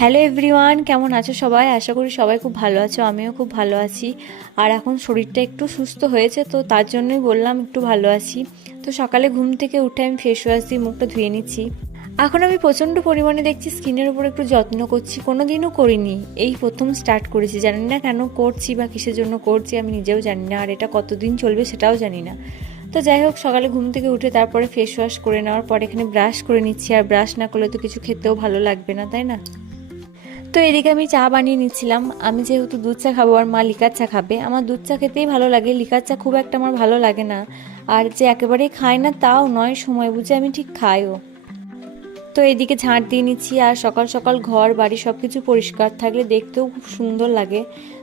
Hello everyone, কেমন আছো সবাই? আশা করি সবাই খুব ভালো আছো, আমিও খুব ভালো আছি। আর এখন শরীরটা একটু সুস্থ হয়েছে, তো তার জন্যই বললাম একটু ভালো আছি। তো সকালে ঘুম থেকে উঠে আমি ফেস ওয়াশ দিয়ে মুখটা ধুয়ে নিচ্ছি। এখন আমি প্রচণ্ড পরিমাণে দেখছি স্কিনের উপর একটু যত্ন করছি, কোনো দিনও করিনি, এই প্রথম স্টার্ট করেছি। জানি না কেন করছি বা কিসের জন্য করছি, আমি নিজেও জানি না, আর এটা কতদিন চলবে সেটাও জানি না। তো যাই হোক, সকালে ঘুম থেকে উঠে তারপরে ফেস ওয়াশ করে নেওয়ার পর এখানে ব্রাশ করে নিচ্ছি। আর ব্রাশ না করলে তো কিছু খেতেও ভালো লাগবে না, তাই না? তো এদিকে আমি চা বানিয়ে নিচ্ছিলাম। আমি যেহেতু দুধ চা খাবো আর মা লিকার চা খাবে, আমার দুধ চা খেতেই ভালো লাগে, লিকার চা খুব একটা আমার ভালো লাগে না। আর যে একেবারেই খাই না তাও নয়, সময় বুঝে আমি ঠিক খাইও। তো এদিকে ঝাঁট দিয়ে নিচ্ছি, আর সকাল সকাল ঘর বাড়ি সব কিছু পরিষ্কার থাকলে দেখতেও খুব সুন্দর লাগে।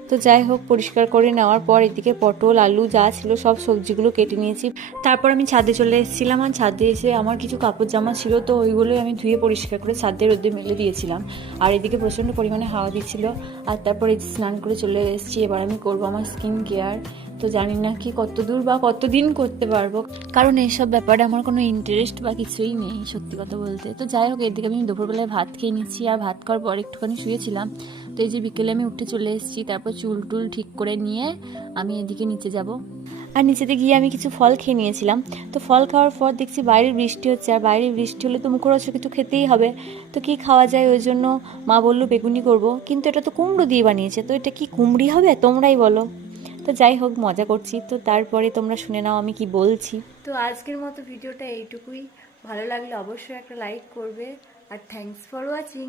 তো যাই হোক, পরিষ্কার করে নেওয়ার পর এদিকে পটল আলু যা ছিল সব সবজিগুলো কেটে নিয়েছি। তারপর আমি ছাদে চলে এসেছিলাম, আর ছাদে এসে আমার কিছু কাপড় জামা ছিল, তো ওইগুলোই আমি ধুয়ে পরিষ্কার করে ছাদের রোদে মেলে দিয়েছিলাম। আর এদিকে প্রচণ্ড পরিমাণে হাওয়া দিচ্ছিল। আর তারপর এই স্নান করে চলে এসেছি, এবার আমি করবো আমার স্কিন কেয়ার। তো জানি না কি কত দূর বা কতদিন করতে পারবো, কারণ এইসব ব্যাপারে আমার কোনো ইন্টারেস্ট বা কিছুই নেই সত্যি কথা বলতে। তো যাই হোক, এদিকে আমি দুপুরবেলায় ভাত খেয়ে নিচ্ছি, আর ভাত খাওয়ার পর একটুখানি শুয়েছিলাম। তো এই যে বিকেলে আমি উঠে চলে এসেছি, তারপর চুল টুল ঠিক করে নিয়ে আমি এদিকে নিচে যাব। আর নিচেতে গিয়ে আমি কিছু ফল খেয়ে নিয়েছিলাম। তো ফল খাওয়ার পর দেখছি বাইরে বৃষ্টি হচ্ছে, আর বাইরে বৃষ্টি হলে তো মুখরোচক কিছু খেতেই হবে। তো কি খাওয়া যায়, ওই জন্য মা বললো বেগুনি করব, কিন্তু এটা তো কুমড়ো দিয়ে বানিয়েছে, তো এটা কি কুমড়ি হবে তোমরাই বলো। তো যাই হোক, মজা করছি। তো তারপরে তোমরা শুনে নাও আমি কি বলছি। তো আজকের মতো ভিডিওটা এইটুকুই। ভালো লাগলে অবশ্যই একটা লাইক করবে, আর থ্যাঙ্কস ফর ওয়াচিং।